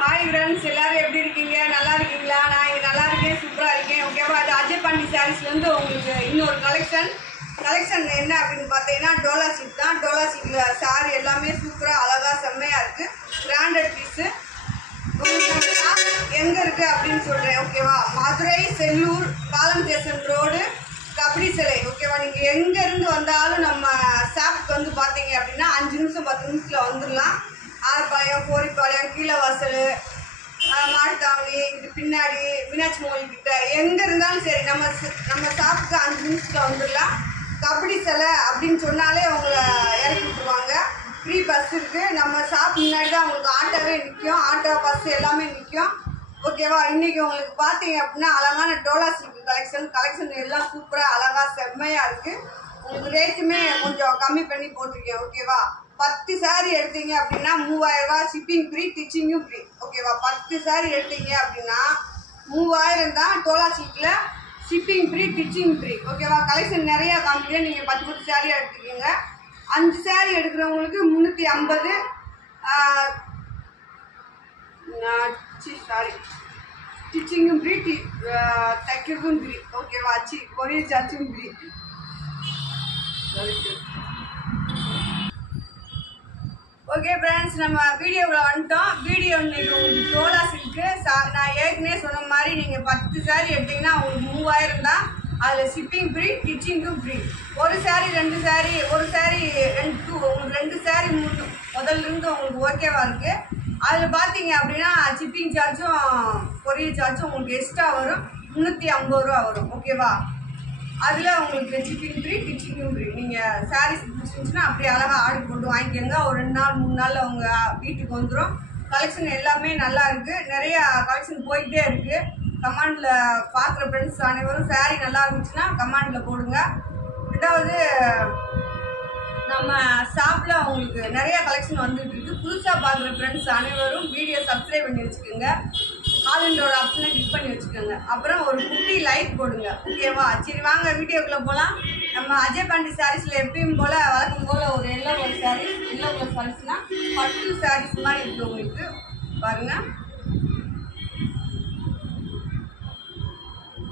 Hi friends, எல்லாரும் எப்படி இருக்கீங்க? நல்லா இருக்கீங்களா? நான் இங்கே நல்லா இருக்கேன், சூப்பராக இருக்கேன். ஓகேவா? அது அஜய் பாண்டி சாரீஸ்லேருந்து உங்களுக்கு இன்னொரு கலெக்ஷன் என்ன அப்படின்னு பார்த்தீங்கன்னா டோலா சில்க் தான். டோலா சில்கில் சாரீ எல்லாமே சூப்பராக அழகாக செம்மையாக இருக்குது. Branded piece. உங்களுக்கு எங்கே இருக்குது அப்படின்னு சொல்கிறேன். ஓகேவா? மதுரை, செல்லூர், பாலம் ஸ்டேஷன் ரோடு, கபடி சிலை. ஓகேவா? நீங்கள் எங்கேருந்து வந்தாலும் நம்ம ஷாப்புக்கு வந்து பார்த்தீங்க அப்படின்னா 5 நிமிஷம் 10 நிமிஷத்தில் வந்துடலாம். ஆர்பாளையம், கோரிப்பாளையம், கீழே வாசல், மாட்டுத்தாவணி, இது பின்னாடி மீனாட்சி மோல் கிட்ட எங்கே இருந்தாலும் சரி நம்ம ஷாப்புக்கு 5 நிமிஷத்தில் வந்துடலாம். கபடி சிலை அப்படின்னு சொன்னாலே உங்களை இறக்கி விட்டுருவாங்க. ஃப்ரீ பஸ் இருக்குது. நம்ம ஷாப் முன்னாடி தான் உங்களுக்கு ஆட்டோவே நிற்கும். ஆட்டோ, பஸ் எல்லாமே நிற்கும். ஓகேவா? இன்றைக்கி உங்களுக்கு பார்த்தீங்க அப்படின்னா அழகான டோலா சில்க் கலெக்ஷன் எல்லாம் சூப்பராக அழகாக செம்மையாக இருக்குது. உங்களுக்கு ரேட்டுமே கொஞ்சம் கம்மி பண்ணி போட்டிருக்கேன். ஓகேவா? 10 சாரீ எடுத்தீங்க அப்படின்னா 3000 ரூபா. ஷிப்பிங் ஃப்ரீ, டிச்சிங்கும் ஃப்ரீ. ஓகேவா? 10 சாரீ எடுத்தீங்க அப்படின்னா 3000 தான். டோலா சில்கில் ஷிப்பிங் ஃப்ரீ, டிச்சிங் ஃப்ரீ. ஓகேவா? கலெக்ஷன் நிறையா காமிக்கிறேன். நீங்கள் 10 சாரீ எடுத்துக்கோங்க. 5 சாரீ எடுக்கிறவங்களுக்கு 350. சாரி, ஸ்டிச்சிங்கும் ஃப்ரீ, தைக்கிறதும் ஃப்ரீ. ஓகேவா? கொரியர் சார்ஜும் ஃப்ரீ. ஓகே ஃப்ரெண்ட்ஸ், நம்ம வீடியோவில் வந்துட்டோம். வீடியோ இன்னைக்கு உங்களுக்கு டோலா சில்க்கு நான் ஏற்கனவே சொன்ன மாதிரி நீங்கள் 10 சாரீ எடுத்தீங்கன்னா உங்களுக்கு 3000 தான். அதில் ஷிப்பிங் ஃப்ரீ, டிச்சிங்கும் ஃப்ரீ. ஒரு சாரீ 2 சாரீ, ஒரு சாரீ உங்களுக்கு 2 சாரீ முதல்லேருந்து உங்களுக்கு ஓகேவா இருக்குது. அதில் பார்த்தீங்க அப்படின்னா ஷிப்பிங் சார்ஜும் கொரியர் சார்ஜும் உங்களுக்கு எக்ஸ்ட்ரா வரும். 350 ரூபா வரும். ஓகேவா? அதில் உங்களுக்கு ஷிப்பிங் ஃப்ரீ, டிச்சிங்கும் ஃப்ரீ. நீங்கள் சாரீஸ் பிடிச்சிருந்துச்சுன்னா அப்படியே அழகாக ஆர்டர் போட்டு வாங்கிக்கோங்க. ஒரு 2 நாள் 3 நாளில் அவங்க வீட்டுக்கு வந்துடும். கலெக்ஷன் எல்லாமே நல்லா இருக்குது. நிறையா கலெக்ஷன் போயிட்டே இருக்குது. கமெண்டில் பார்க்குற ஃப்ரெண்ட்ஸ் அனைவரும் சாரீ நல்லா இருந்துச்சுன்னா கமெண்டில் போடுங்க. ரெண்டாவது, நம்ம ஷாப்பில் உங்களுக்கு நிறையா கலெக்ஷன் வந்துட்டு இருக்குது. புதுசாக பார்க்குற ஃப்ரெண்ட்ஸ் அனைவரும் வீடியோ சப்ஸ்கிரைப் பண்ணி வச்சுக்கோங்க. ஆல்ன்ற ஆப்ஷனை கிளிக் பண்ணி வச்சுக்கோங்க. அப்புறம் ஒரு குட்டி லைக் போடுங்க. ஓகேவா? சரி, வாங்க வீடியோக்குள்ளே போகலாம். நம்ம அஜய் பாண்டி சாரீஸில் எப்பயும் போல் வழக்கம் போல் ஒரு எல்லோ கலர் சாரீஸ்னால் பட்டு சாரீஸ் மாதிரி இருக்குது. உங்களுக்கு பாருங்கள்,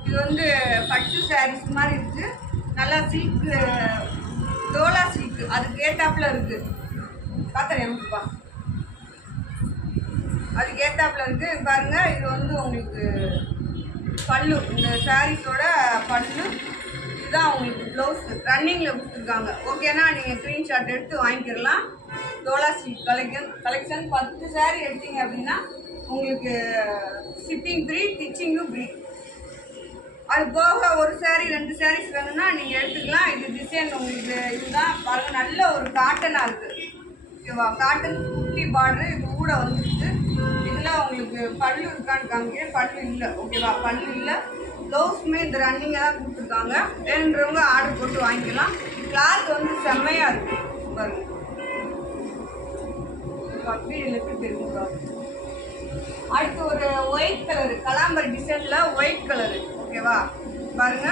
இது வந்து பட்டு சாரீஸ் மாதிரி இருக்குது. நல்லா சில்க்கு, டோலா சில்க்கு அதுக்கு ஏத்தாப்பில் இருக்குது. பார்த்துறேன் நமக்குப்பா, அதுக்கு ஏத்தாப்பில் இருக்குது பாருங்கள். இது வந்து உங்களுக்கு பல்லு, இந்த சாரீஸோட பல்லு. இதுதான் உங்களுக்கு ப்ளவுஸு ரன்னிங்கில் கொடுத்துருக்காங்க. ஓகேனா நீங்கள் ஸ்க்ரீன்ஷாட் எடுத்து வாங்கிக்கிடலாம். டோலா சில்க் கலெக்ஷன் 10 சாரீ எடுத்தீங்க அப்படின்னா உங்களுக்கு ஷிப்பிங் ஃப்ரீ, டிச்சிங்கும் ஃப்ரீ. அது போக ஒரு சாரீ 2 சாரீஸ் வேணும்னா நீங்கள் எடுத்துக்கலாம். இது டிசைன் உங்களுக்கு இதுதான் பாருங்கள். நல்ல ஒரு காட்டனாக இருக்குது. ஓகேவா? காட்டன் குட்டி பார்டரு. இது கூட வந்துருக்கு. இதில் உங்களுக்கு பல்லு இருக்கான்னு காமிக்கிறேன். பல்லு இல்லை. ஓகேவா? பல்லு இல்லை. ப்ளவுஸுமே இந்த ரன்னிங்காக தான் கொடுத்துருக்காங்க. வேணுன்றவங்க ஆர்டர் போட்டு வாங்கிக்கலாம். கிளாத் வந்து செம்மையாக இருக்குது பாருங்கள். வீடுகளுக்கு தெரிஞ்சுக்கா. அடுத்து ஒரு ஒயிட் கலரு, கலாம்பரி டிசைனில் ஒயிட் கலரு. ஓகேவா? பாருங்க,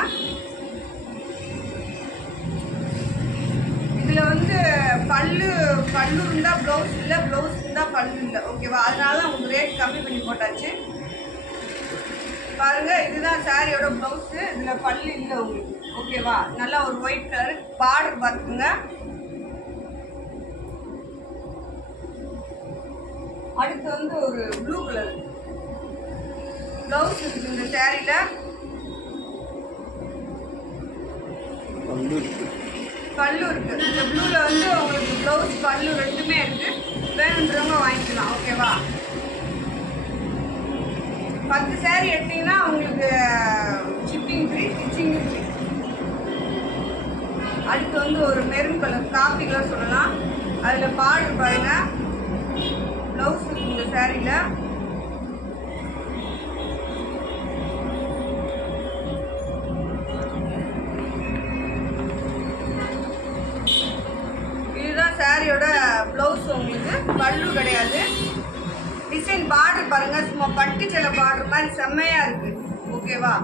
இதில் வந்து பல்லு இருந்தால் ப்ளவுஸ் இல்லை, ப்ளவுஸ் இருந்தால் பல்லு இல்லை. ஓகேவா? அதனால தான் உங்களுக்கு ரேட் கம்மி பண்ணி போட்டாச்சு. பாருங்கள், இதுதான் சாரியோட ப்ளவுஸு. இதில் பல்லு இல்லை உங்களுக்கு. ஓகேவா? நல்லா ஒரு ஒயிட் கலரு பார்டர் பார்த்துக்குங்க. அடுத்து வந்து ஒரு ப்ளூ கலர் ப்ளவுஸ் இருக்குது இந்த சாரியில். பல்லு இருக்குது. இந்த ப்ளூவில் வந்து உங்களுக்கு ப்ளவுஸ் பல்லு ரெண்டுமே இருக்குது. வேணுன்றவங்க வாங்கிக்கலாம். ஓகேவா? 10 சாரீ எடுத்தீங்கன்னா உங்களுக்கு ஷிப்பிங் ஃப்ரீ, டிச்சிங்கும் ஃப்ரீ. அடுத்து வந்து ஒரு மெரூன் கலர், காஃபி கலர் சொல்லலாம். அதில் பார்டர் பாருங்கள். ப்ளவுஸ் இருக்குது இந்த சாரியில். சாரியோட ப்ளவுஸ் உங்களுக்கு பல்லு கிடையாது. டிசைன் பார்டர் பாருங்க, சும்மா பட்டு சேலை பார்டர் மாதிரி செம்மையா இருக்கு. ஓகேவா?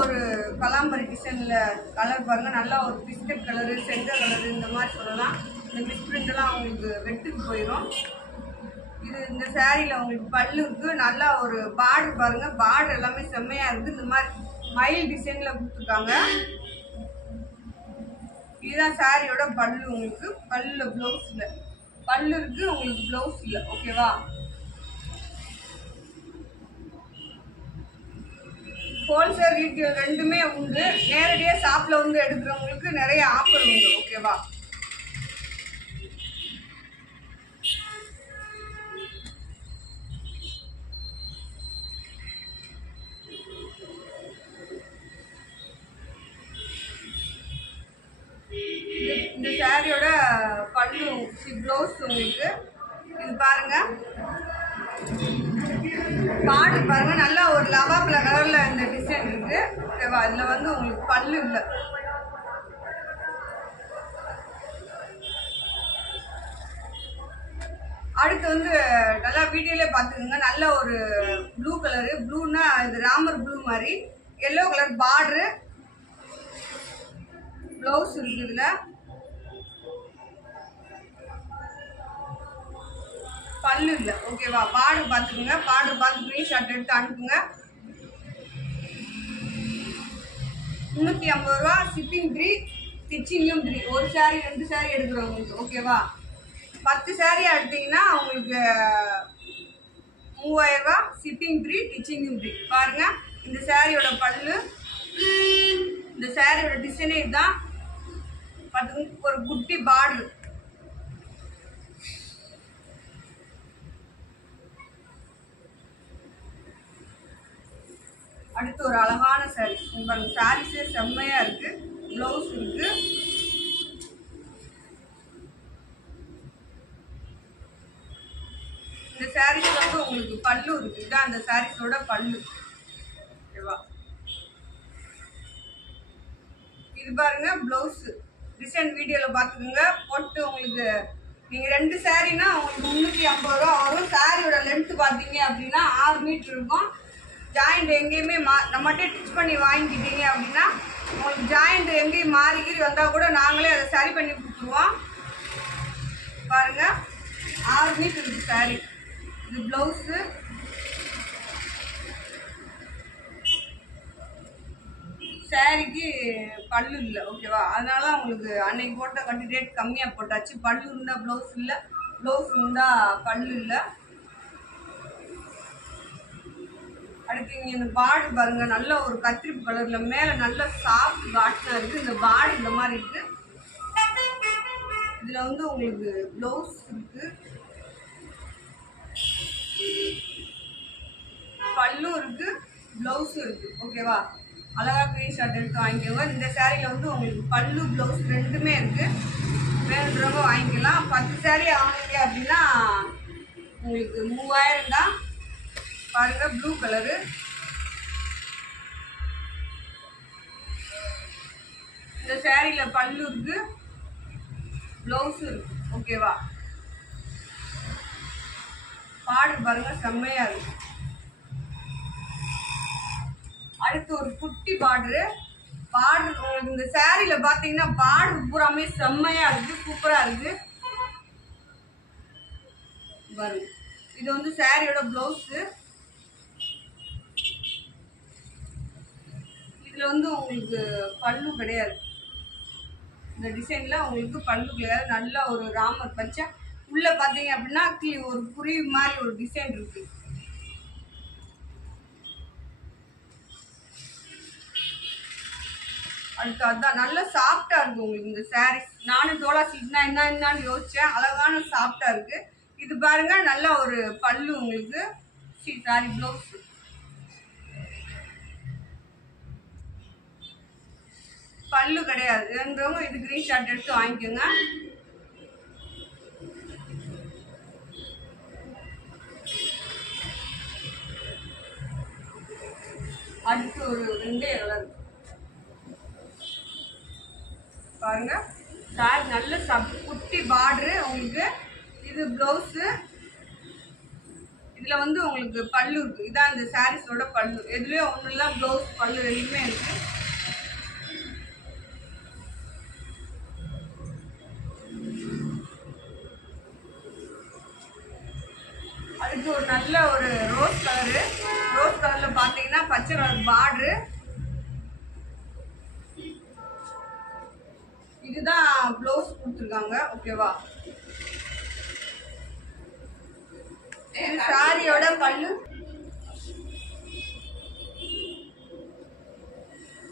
ஒரு கலாம்பரி டிசைனில் கலர் பாருங்கள், நல்லா ஒரு பிஸ்கட் கலரு, செங்கல் கலரு இந்த மாதிரி சொல்லலாம். இந்த மிஸ்பிரிண்டெல்லாம் அவங்களுக்கு வெட்டுக்கு போயிடும். இது இந்த சாரியில் உங்களுக்கு பல்லு இருக்குது, நல்லா ஒரு பார்டர் பாருங்கள், பார்டர் எல்லாமே செம்மையாக இருக்குது. இந்த மாதிரி மயில் டிசைனில் கொடுத்துருக்காங்க. இதுதான் சாரியோட பல்லு. உங்களுக்கு பல்லுல ப்ளவுஸ் இல்லை, பல்லு இருக்குது, உங்களுக்கு ப்ளவுஸ் இல்லை. ஓகேவா? ஹோல்சேல் ரீட்டெயில் ரெண்டுமே உண்டு. நேரடியாக ஷாப்பில் வந்து எடுக்கிறவங்களுக்கு நிறைய ஆஃபர் உண்டு. ஓகேவா? இந்த சாரியோட பல்லு ப்ளவுஸ் உங்களுக்கு இது பாருங்க, பாட்டு பாருங்க, நல்லா ஒரு லவாப்ல கலர்ல இந்த டிசைன் இருக்கு. ஓகேவா? இதுல வந்து உங்களுக்கு பல்லு இல்லை. அடுத்து வந்து நல்லா வீடியோல பாத்துக்கோங்க. நல்ல ஒரு ப்ளூ கலரு, ப்ளூன்னா இது ராமர் ப்ளூ மாதிரி, எல்லோ கலர் பார்டரு, ப்ளவுஸ் இருக்கு. இதுல பல்லு இல்லை. ஓகேவா? பார்டர் பார்த்துக்குங்க, பார்டர் பார்த்து ஸ்க்ரீன்ஷாட் எடுத்து அனுப்புங்க. 350 ரூபா, ஷிப்பிங் ஃப்ரீ, ஸ்டிச்சிங்கும் ஃப்ரீ. ஒரு சாரி 2 சாரி எடுக்கிறவங்களுக்கு. ஓகேவா? 10 சாரி எடுத்தீங்கன்னா உங்களுக்கு 3000 ரூபா, ஷிப்பிங் ஃப்ரீ, ஸ்டிச்சிங்கும் ஃப்ரீ. பாருங்க, இந்த சாரியோட பல்லு, இந்த சாரியோட டிசைனே இதுதான். பார்த்துங்க, ஒரு குட்டி பார்டர். அடுத்து ஒரு அழகான சாரி பாருங்க, சாரீஸே செம்மையா இருக்கு. ப்ளவுஸ் இருக்கு. இந்த சாரீஸ் வந்து உங்களுக்கு பல்லு இருக்கு. இதுதான் அந்த சாரீஸோட பல்லு. ஓகேவா? இது பாருங்க ப்ளவுஸ் டிசைன் வீடியோல பாத்துக்கோங்க. போட்டு உங்களுக்கு நீங்க 2 சாரினா உங்களுக்கு 350 ரூபா வரும். சாரியோட லென்த் பாத்தீங்க அப்படின்னா 6 மீட்டர் இருக்கும். ஜாயிண்ட் எங்கேயுமே நம்மகிட்டே டிச் பண்ணி வாங்கிக்கிட்டீங்க அப்படின்னா உங்களுக்கு ஜாயிண்ட் எங்கேயும் மாறிக்கிட்டு வந்தால் கூட நாங்களே அதை சரி பண்ணி கொடுத்துருவோம். பாருங்க, 6 மீட்டர் இருக்கு சாரி. இது ப்ளவுஸு. சாரிக்கு பல்லு இல்லை. ஓகேவா? அதனால உங்களுக்கு அன்னைக்கு போட்ட கட்டி ரேட் கம்மியாக போட்டாச்சு. பல்லு இருந்தால் ப்ளவுஸ் இல்லை, ப்ளவுஸ் இருந்தால் பல்லு இல்லை. அடுத்து இங்கே இந்த பார்டர் பாருங்க, நல்ல ஒரு கத்திரிப்பு கலர்ல மேலே நல்ல சாஃப்ட் காட்டனா இருக்கு. இந்த பார்டர் இந்த மாதிரி இருக்கு. இதுல வந்து உங்களுக்கு ப்ளவுஸ் இருக்கு, பல்லு இருக்கு, ப்ளவுஸ் இருக்கு. ஓகேவா? அழகா ஸ்கிரீன்ஷாட் எடுத்து வாங்கிக்கோங்க. இந்த சாரியில வந்து உங்களுக்கு பல்லு ப்ளவுஸ் ரெண்டுமே இருக்கு. வேணுன்றவங்க வாங்கிக்கலாம். 10 சாரி வாங்கினீங்க அப்படின்னா உங்களுக்கு 3000 தான். பாருங்க, ப்ளூ கலரு. இந்த சாரியில பல்லு இருக்கு, ப்ளவுஸ் இருக்கு. ஓகேவா? பார்டர் பாருங்க, செம்மையா இருக்கு. அடுத்து ஒரு குட்டி பார்டரு. பார்டர் உங்களுக்கு இந்த சாரியில பாத்தீங்கன்னா பார்டர் பூராமே செம்மையா இருக்கு, சூப்பரா இருக்கு. பாருங்க, இது வந்து சாரியோட ப்ளவுஸ். இதுல வந்து உங்களுக்கு பல்லு கிடையாது. இந்த டிசைன்ல உங்களுக்கு பல்லு கிடையாது. நல்ல ஒரு ராமர் பச்சை. உள்ள பாத்தீங்க அப்படின்னா ஒரு குருவி மாதிரி ஒரு டிசைன் இருக்கு. அடுத்து அதுதான் நல்ல சாஃப்டா இருக்கு உங்களுக்கு இந்த சாரீஸ். நானும் டோலா சில்க்னா என்னன்னு யோசிச்சேன். அழகான சாஃப்டா இருக்கு. இது பாருங்க, நல்ல ஒரு பல்லு உங்களுக்கு. Sorry, blouse. பல்லு கிடையாது. வேணுறவங்க இது ஸ்கிரீன்ஷாட் எடுத்து வாங்கிக்கோங்க. அடுத்து ஒரு 2 கலர் பாருங்க. சாரி நல்ல குட்டி பார்டரு உங்களுக்கு. இது ப்ளவுஸ். இதில் வந்து உங்களுக்கு பல்லு இருக்குது. இதான் இந்த சாரீஸோட பல்லு. எதுலேயே ஒன்றும் இல்லை, ப்ளவுஸ் பல்லு ரெண்டுமே இருக்குது. அதுக்கு ஒரு நல்ல ஒரு ரோஸ் கலரில் பார்த்தீங்கன்னா பச்சை கலர் பார்டரு. இதுதான் ப்ளவுஸ் கொடுத்துருக்காங்க. ஓகேவா, சாரியோட பல்லு.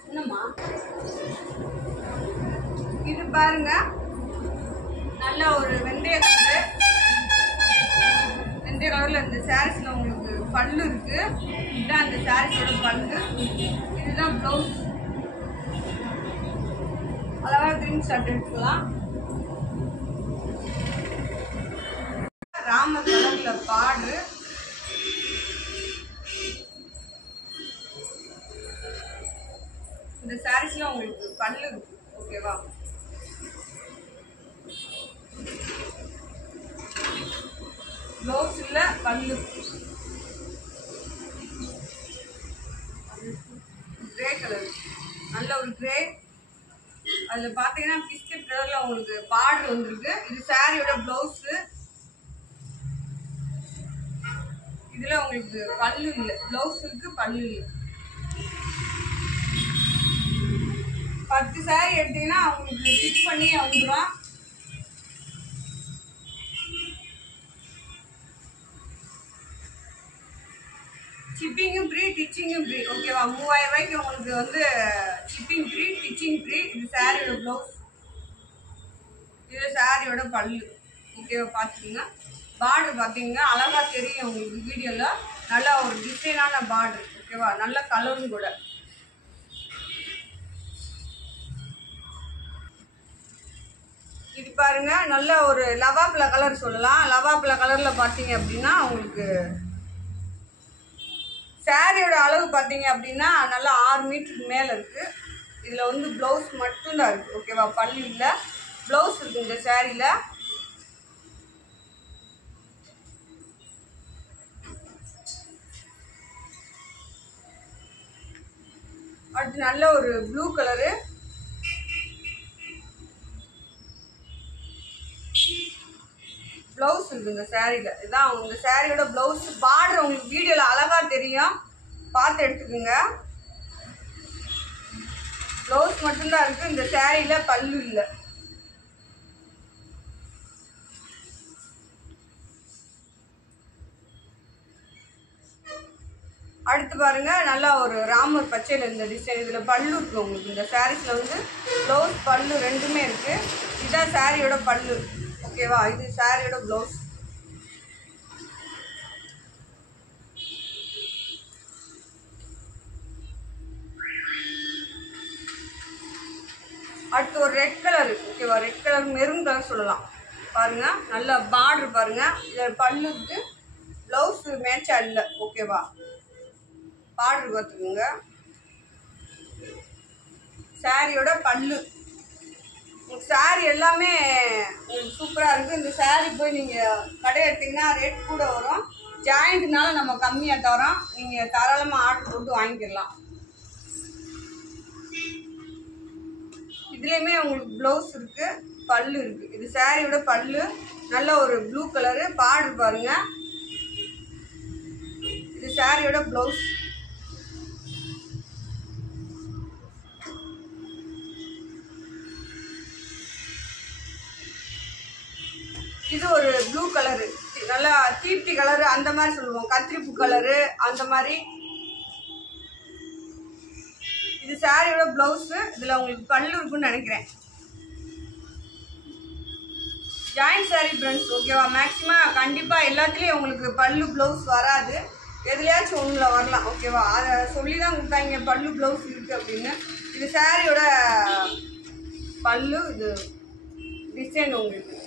என்னம்மா இது பாருங்க, நல்ல ஒரு வெந்தய கலர்ல இந்த சாரீஸ்ல உங்களுக்கு பல்லு இருக்கு. இதுதான் இந்த சாரீஸோட பல்லு. இதுதான் ப்ளவுஸ். அழகா கிரீன் ஷர்ட் எடுத்துக்கலாம். ராம கலர்ல பார்டரு. இந்த சாரீஸ்ல உங்களுக்கு பல்லு இருக்கு. ஓகேவா, ப்ளவுஸ் இல்ல, பல்லு. கிரே கலர், நல்ல ஒரு கிரே. அதில் பார்த்தீங்கன்னா பிஸ்கட் கலரில் உங்களுக்கு பார்டர் வந்துருக்கு. இது சாரியோட ப்ளவுஸு. இதில் உங்களுக்கு பல்லு இல்லை, ப்ளவுஸ் இருக்கு, பல்லு இல்லை. 10 சாரி எடுத்தீங்கன்னா உங்களுக்கு ஸ்டிச் பண்ணி வந்துடும். ஷிப்பிங்கும் ஃப்ரீ, டிச்சிங்கும் ஃப்ரீ. ஓகேவா, 3000 ரூபாய்க்கு உங்களுக்கு வந்து ஷிப்பிங் ஃப்ரீ, டிச்சிங் ஃப்ரீ. இது சாரியோட ப்ளவுஸ், இது சாரியோட பல்லு. ஓகேவா, பார்த்துக்கிங்க. பார்டர் பார்த்தீங்கன்னா அழகாக தெரியும் உங்களுக்கு வீடியோவில். நல்லா ஒரு டிசைனான பார்டர். ஓகேவா, நல்ல கலரும் கூட. இது பாருங்க, நல்ல ஒரு லவாப்ல கலர் சொல்லலாம். லவாப்ல கலரில் பார்த்தீங்க அப்படின்னா உங்களுக்கு சாரியோட அளவு பார்த்தீங்க அப்படின்னா நல்லா 6 மீட்டருக்கு மேலே இருக்குது. இதில் வந்து ப்ளவுஸ் மட்டும்தான் இருக்குது. ஓகேவா, பல்லு இல்லை, ப்ளவுஸ் இருக்குது இந்த சாரியில். அடுத்து நல்ல ஒரு ப்ளூ கலரு. ப்ளவுஸ் இருக்குது இந்த சாரியில். இதுதான் இந்த சாரியோட ப்ளவுஸ். பார்டர் உங்களுக்கு வீடியோவில் அழகாக தெரியும், பார்த்து எடுத்துக்கோங்க. ப்ளவுஸ் மட்டும்தான் இருக்குது இந்த சாரியில், பல்லு இல்லை. அடுத்து பாருங்க, நல்லா ஒரு ராமர் பச்சையில் இந்த டிசைன். இதில் பல்லு இருக்குது உங்களுக்கு. இந்த சாரீஸில் வந்து ப்ளவுஸ் பல்லு ரெண்டுமே இருக்குது. இதுதான் சாரியோட பல்லு. ஓகேவா, இது சாரியோட ப்ளவுஸ். அடுத்து ஒரு ரெட் கலர். ஓகேவா, ரெட் கலர் மெரூன் கலர் சொல்லலாம். பாருங்க, நல்ல பார்டர் பாருங்க. இதில் பல்லுக்கு ப்ளவுஸ் மேட்சா இல்லை. ஓகேவா, பார்டர் பார்த்துக்குங்க. சாரியோட பல்லு. சாரி எல்லாமே உங்களுக்கு சூப்பராக இருக்குது. இந்த சாரி போய் நீங்கள் கடை எடுத்தீங்கன்னா ரேட் கூட வரும். ஜாயிண்ட்னால நம்ம கம்மியாக தரோம். நீங்கள் தாராளமாக ஆர்டர் போட்டு வாங்கிக்கலாம். இதுலேயுமே உங்களுக்கு ப்ளவுஸ் இருக்குது, பல்லு இருக்குது. இது சாரியோட பல்லு. நல்ல ஒரு ப்ளூ கலரு. பார்டர் பாருங்கள். இது சாரியோட ப்ளவுஸ். இது ஒரு ப்ளூ கலரு, நல்லா தீப்தி கலரு, அந்த மாதிரி சொல்லுவோம், கத்திரிப்பு கலரு அந்த மாதிரி. இது சாரியோட ப்ளவுஸு. இதில் உங்களுக்கு பல்லு இருக்குன்னு நினைக்கிறேன். Joint sorry friends. ஓகேவா, மேக்ஸிமம் கண்டிப்பாக எல்லாத்துலேயும் உங்களுக்கு பல்லு ப்ளவுஸ் வராது, எதுலையாச்சும் ஒன்றில் வரலாம். ஓகேவா, அதை சொல்லி தான் கொடுத்தாங்க பல்லு ப்ளவுஸ் இருக்குது அப்படின்னு. இது சாரியோட பல்லு. இது டிசைன் உங்களுக்கு.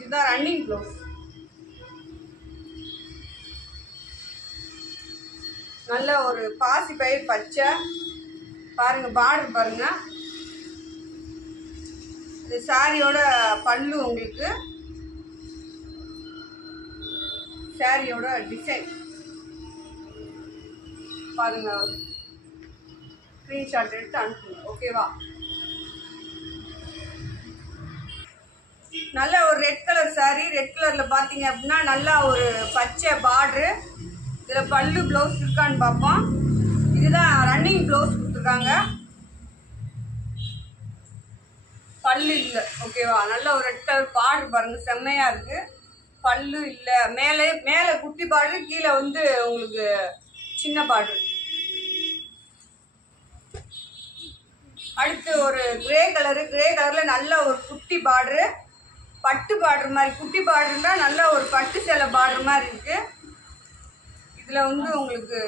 இதுதான் ரன்னிங் ப்ளவுஸ். நல்ல ஒரு பாசி பயிர் பச்சை. பாருங்க, பார்டர் பாருங்க. இது சாரியோட பல்லு உங்களுக்கு. சாரியோட டிசைன் பாருங்க, ஸ்க்ரீன்ஷாட் எடுத்து அனுப்புங்க. ஓகேவா? நல்ல ஒரு ரெட் கலர் சாரி. ரெட் கலரில் பார்த்தீங்க அப்படின்னா நல்லா ஒரு பச்சை பார்ட்ரு. இதில் பல்லு ப்ளவுஸ் இருக்கான்னு பார்ப்போம். இதுதான் ரன்னிங் ப்ளவுஸ் கொடுத்துருக்காங்க. பல்லு இல்லை. ஓகேவா? நல்ல ஒரு ரெட் கலர் பார்டர் பாருங்கள், செம்மையாக இருக்குது. பல்லு இல்லை. மேலே குட்டி பார்டரு, கீழே வந்து உங்களுக்கு சின்ன பார்டரு. அடுத்து ஒரு கிரே கலரு. கிரே கலரில் நல்ல ஒரு குட்டி பார்டரு, பட்டு பார்டர் மாதிரி. குட்டி பார்டருன்னா நல்ல ஒரு பட்டு சேலை பார்டர் மாதிரி இருக்குது. இதில் வந்து உங்களுக்கு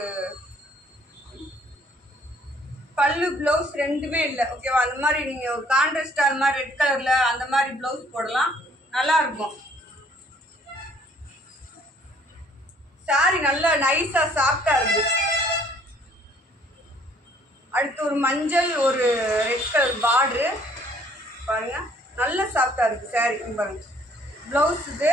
பல்லு ப்ளவுஸ் ரெண்டுமே இல்லை. ஓகேவா? அந்த மாதிரி நீங்கள் ஒரு கான்ட்ராஸ்டாக அந்த மாதிரி ரெட் கலரில் அந்த மாதிரி ப்ளவுஸ் போடலாம், நல்லாயிருக்கும். சாரி நல்லா நைஸாக சாஃப்டாக இருக்குது. அடுத்து ஒரு மஞ்சள் ஒரு ரெட் கலர் பார்டரு பாருங்கள், நல்ல சாஃப்டாக இருக்குது சாரி. பாருங்க, ப்ளவுஸ் இது.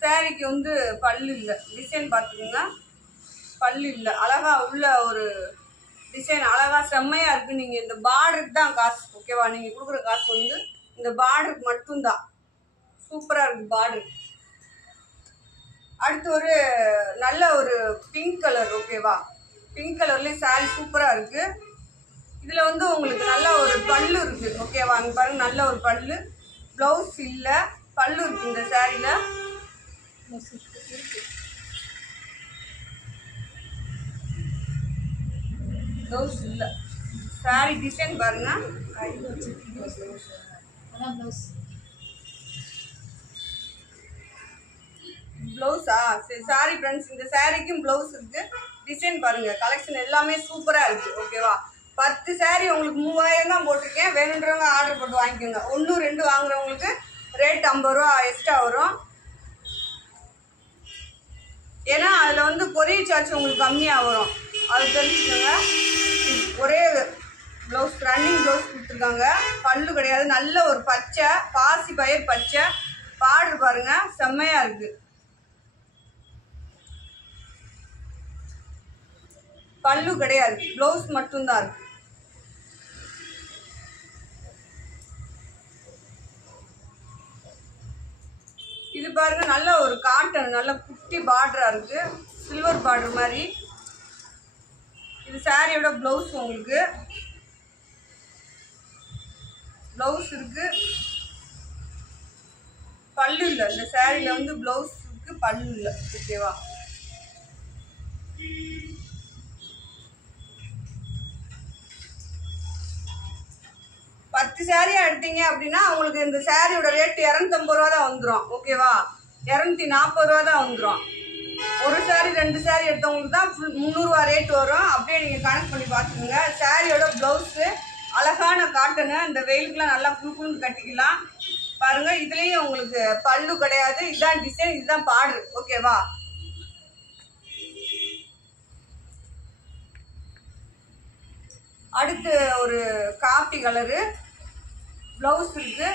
சாரிக்கு வந்து பல்லு இல்லை. டிசைன் பார்த்துக்கோங்க, பல்லு இல்லை. அழகாக உள்ள ஒரு டிசைன், அழகாக செம்மையாக இருக்குது. நீங்கள் இந்த பார்டருக்கு தான் காசு. ஓகேவா? நீங்கள் கொடுக்குற காசு வந்து இந்த பார்டருக்கு மட்டும்தான். சூப்பராக இருக்குது பார்டர். அடுத்து ஒரு நல்ல ஒரு பிங்க் கலர். ஓகேவா? பிங்க் கலர்லேயும் சாரி சூப்பராக இருக்குது. இதில் வந்து உங்களுக்கு நல்ல ஒரு பல்லு இருக்குது. ஓகேவா? அங்கே பாருங்கள், நல்ல ஒரு பல்லு. ப்ளவுஸ் இல்லை, பல்லு இருக்குது இந்த சாரியில். ப்ளவுஸ் இல்லை. சாரி டிசைன் பாருங்க, ப்ளவுஸா? சரி, சாரி ஃப்ரெண்ட்ஸ், இந்த சாரிக்கும் ப்ளவுஸ் இருக்குது. டிசைன் பாருங்கள், கலெக்ஷன் எல்லாமே சூப்பராக இருக்குது. ஓகேவா? 10 சாரி உங்களுக்கு 3000 தான் போட்டிருக்கேன். வேணுன்றவங்க ஆர்டர் போட்டு வாங்கிக்கோங்க. 1 2 வாங்குறவங்களுக்கு ரேட் 50 ரூபா எக்ஸ்ட்ரா வரும். ஏன்னா அதில் வந்து கொரியர் சார்ஜ் உங்களுக்கு கம்மியாக வரும், அது தெரிஞ்சுக்கோங்க. ஒரே ப்ளவுஸ், ரன்னிங் ப்ளவுஸ் கொடுத்துருக்காங்க. பல்லு கிடையாது. நல்ல ஒரு பச்சை பாசி பயிர் பச்சை பார்டர் பாருங்கள், செம்மையாக இருக்குது. பல்லு கிடையாது, ப்ளவுஸ் மட்டும்தான் இருக்கு. இது பாருங்க, நல்ல ஒரு காட்டன், நல்ல குட்டி பார்டரா இருக்கு, சில்வர் பார்டர் மாதிரி. இது சாரியோட ப்ளவுஸ். உங்களுக்கு ப்ளவுஸ் இருக்கு, பல்லு இல்லை. இந்த சாரியில வந்து ப்ளவுஸ் இருக்கு, பல்லு இல்லை. ஓகேவா? பத்து சாரியா எடுத்தீங்க அப்படின்னா உங்களுக்கு இந்த சாரியோட ரேட் 250 ரூபா தான் வந்துடும். ஓகேவா? 240 ரூபா தான் வந்துடும். ஒரு சாரி 2 சாரி எடுத்தவங்களுக்கு தான் 300 ரூபா ரேட் வரும். அப்படியே நீங்கள் கணக்கு பண்ணி பார்த்துக்கோங்க. சாரியோட ப்ளவுஸு அழகான காட்டனு, இந்த வெயிலுக்குலாம் நல்லா குழுக்குன்னு கட்டிக்கலாம். பாருங்கள், இதுலேயும் உங்களுக்கு பல்லு கிடையாது. இதுதான் டிசைன், இதுதான் பார்டர். ஓகேவா? அடுத்து ஒரு காப்பி கலரு ப்ளவுஸ் இருக்கு.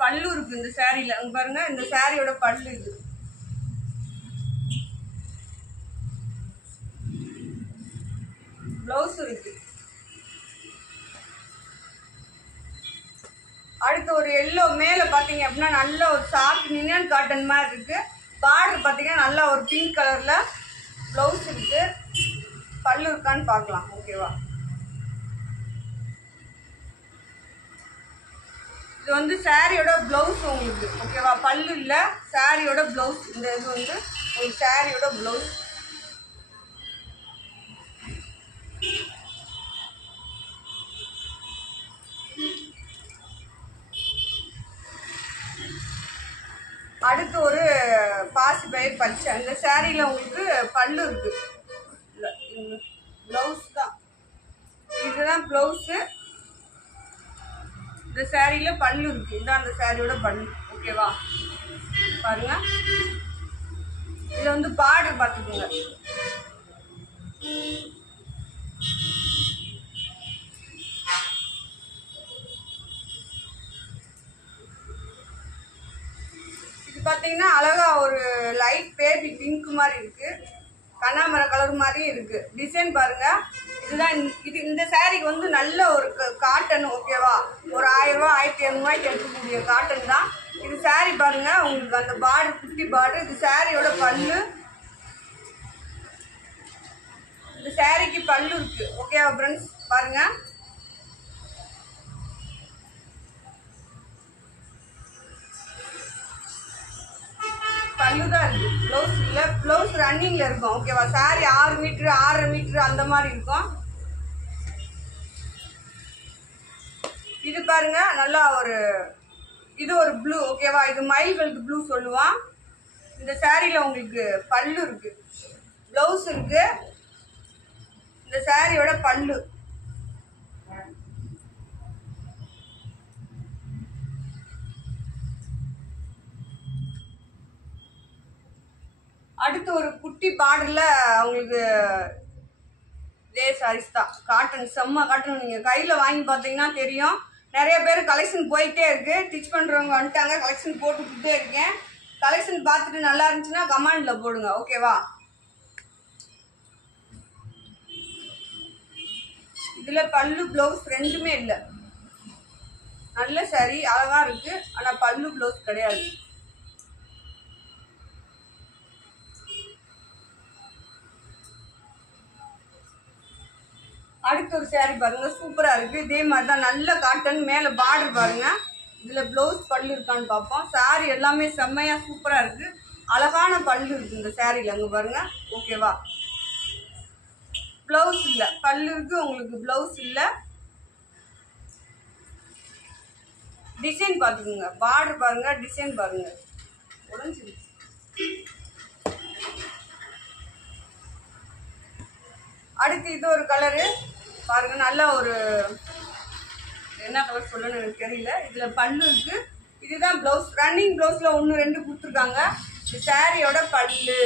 பல்லு இருக்கு இந்த சாரியில. அங்க பாருங்க, இந்த சாரியோட பல்லு இது. ப்ளவுஸ் இருக்கு. அடுத்து ஒரு எல்லோ, மேல பாத்தீங்க அப்படின்னா நல்ல ஒரு சாஃப்ட் நினியன் காட்டன் மாதிரி இருக்கு. பார்டர் பாத்தீங்கன்னா நல்ல ஒரு பிங்க் கலர்ல ப்ளவுஸ் இருக்கு. பல்லு இருக்கான்னு பார்க்கலாம். ஓகேவா? இது வந்து சாரியோட ப்ளவுஸ் உங்களுக்கு. ஓகேவா? பல்லு இல்லை, சாரியோட ப்ளவுஸ். இந்த இது வந்து உங்களுக்கு சாரியோட ப்ளவுஸ். அடுத்து ஒரு பாசி பயிர் பச்சை. இந்த சாரியில் உங்களுக்கு பல்லு இருக்கு, ப்ளவுஸ் தான். இதுதான் ப்ளவுஸு. இந்த சாரியில் பல்லு இருக்கு. இதுதான் அந்த சாரியோட பல்லு. ஓகேவா? பாருங்க, இது வந்து பார்டர் பார்த்துக்கோங்க. பார்த்தீங்கன்னா அழகா ஒரு லைட் பேபி பிங்க் மாதிரி இருக்கு, கண்ணாமரை கலர் மாதிரியும் இருக்கு. டிசைன் பாருங்க. இதுதான் இந்த சாரீக்கு வந்து நல்ல ஒரு காட்டன், ஓகேவா? ஒரு 1000 ரூபா 1500 எடுக்கக்கூடிய காட்டன் தான் இது. சாரீ பாருங்க, உங்களுக்கு அந்த பார்டர் குட்டி பார்டர். இது சாரியோட பல்லு. இந்த சாரிக்கு பல்லு இருக்கு, ஓகேவா ஃப்ரெண்ட்ஸ்? பாருங்க, பல்லு தான் இருக்கு, ப்ளவுஸ் இல்ல. ப்ளவுஸ் ரன்னிங்ல இருக்கும், ஓகேவா? சாரி 6 மீட்டர் 6.5 மீட்டர் அந்த மாதிரி இருக்கும். இது பாருங்க, நல்லா ஒரு இது ஒரு ப்ளூ, ஓகேவா? இது மயில் கழுத்து ப்ளூ சொல்லுவான். இந்த சாரியில உங்களுக்கு பல்லு இருக்கு, ப்ளவுஸ் இருக்கு. இந்த சாரியோட பல்லு. அடுத்து ஒரு குட்டி பார்டர்ல உங்களுக்கு இதே சாரீஸ் தான், காட்டன், செம்ம காட்டன். நீங்க கையில வாங்கி பார்த்தீங்கன்னா தெரியும். நிறைய பேர் கலெக்ஷன் போயிட்டே இருக்கு, ஸ்டிச் பண்றவங்க வந்துட்டாங்க, கலெக்ஷன் போட்டுக்கிட்டே இருக்கேன். கலெக்ஷன் பார்த்துட்டு நல்லா இருந்துச்சுன்னா கமெண்ட்ல போடுங்க, ஓகேவா? இதுல பல்லு பிளவுஸ் ரெண்டுமே இல்லை. நல்ல சாரி, அழகா இருக்கு. ஆனா பல்லு பிளவுஸ் கிடையாது. அடுத்த ஒரு சாரி பாருங்க, சூப்பரா இருக்கு. இதே மாதிரி தான், நல்ல காட்டன். மேல பார்டர் பாருங்க. இதுல பிளவுஸ் பல்லு இருக்கான்னு பார்ப்போம். சாரி எல்லாமே செம்மையா சூப்பரா இருக்கு. அழகான பல்லு இருக்கு இந்த சாரில, அங்க பாருங்க, ஓகேவா? பிளவுஸ் இல்ல, பல்லு இருக்கு, உங்களுக்கு பிளவுஸ் இல்ல. டிசைன் பாத்துக்கோங்க, பார்டர் பாருங்க, டிசைன் பாருங்க, உடைஞ்சிருக்கு. அடுத்து இது ஒரு கலரு பாருங்க, நல்ல ஒரு என்ன கலர் சொல்லணும்னு எனக்கு தெரியல. இதுல பல்லு இருக்கு. இதுதான் பிளவுஸ். ரன்னிங் பிளவுஸ்ல 1 2 கொடுத்துருக்காங்க. இது சாரியோட பல்லு.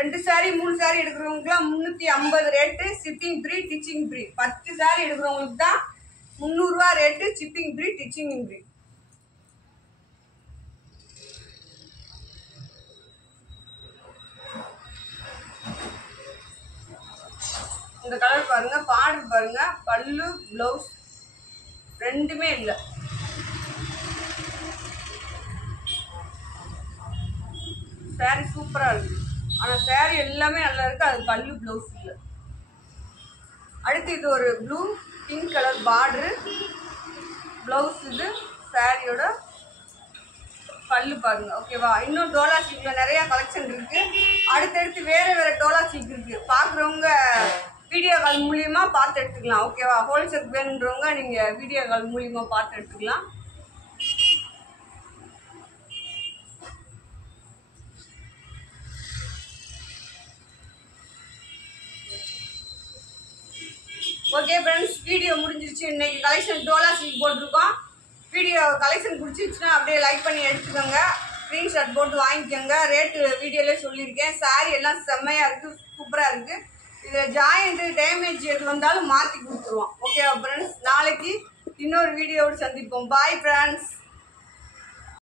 2 சாரி 3 சாரி எடுக்கிறவங்களுக்குலாம் 350 rate, shipping free, stitching free. 10 sari எடுக்கிறவங்களுக்கு தான் 300 ரூபா rate, shipping free, stitching free. இந்த கலர் பாருங்க, பார்டர் பாருங்க, பல்லு பிளவுஸ் ரெண்டுமே இல்லை. சாரி சூப்பரா இருக்கு. ஆனா சாரி எல்லாமே நல்லா இருக்கு, அது பல்லு பிளவுஸ் இல்லை. அடுத்து இது ஒரு blue pink colour border, blouse. இது சாரியோட பல்லு பாருங்க, ஓகேவா? இன்னும் டோலா சில்க்ல நிறைய கலெக்ஷன் இருக்கு. அடுத்தடுத்து வேற வேற டோலா சில்க் இருக்கு. பாக்குறவங்க வீடியோ கால் மூலியமா பார்த்து எடுத்துக்கலாம், ஓகேவா? ஹோல்சேல் வேணுன்றவங்க நீங்க வீடியோ கால் மூலியமா பார்த்து எடுத்துக்கலாம். ஓகே ஃப்ரெண்ட்ஸ், வீடியோ முடிஞ்சிருச்சு. இன்னைக்கு கலெக்ஷன் டோலா சில்க் போட்டிருக்கோம். வீடியோ கலெக்ஷன் பிடிச்சிருச்சுன்னா அப்படியே லைக் பண்ணி எடுத்துக்கோங்க, ஸ்க்ரீன்ஷாட் போட்டு வாங்கிக்கோங்க. ரேட்டு வீடியோலேயே சொல்லியிருக்கேன். சாரி எல்லாம் செம்மையா இருக்கு, சூப்பரா இருக்கு. இதில் ஜாயிண்ட் டேமேஜ் எது வந்தாலும் மாற்றி கொடுத்துருவோம், ஓகேவா ஃப்ரெண்ட்ஸ்? நாளைக்கு இன்னொரு வீடியோவோடு சந்திப்போம். Bye friends.